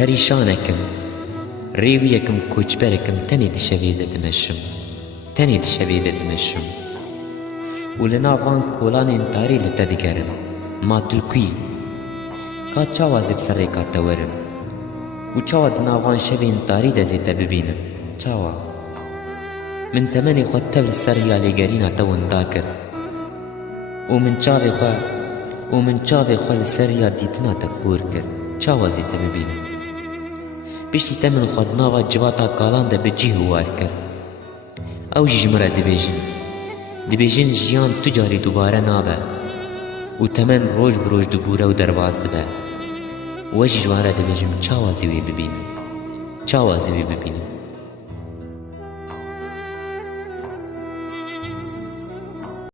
پریشانکم ریویکم کوچبرکم تنی دشویده دمشم تنی دشویده دمشم و لناوان کولان داری لتدگرم ما تلقی کا چاوازی بسره کا تورم و چاوا دناوان شوین داری دزیت ببینم چاوا من تمنی خود تبل سریا لگرینا تون داکر ومن چاوی خوا لسریا دیتنا تکبور کر چاوازی تببینم بشتی تمن خود ناوا جواتا کالان ده بجی هوار کر او جمره دبیجن جیان تجاری دوباره نابه و تمن روش بروش دبوره و درواز دبه و جواره دبیجم چاوازی وی ببینم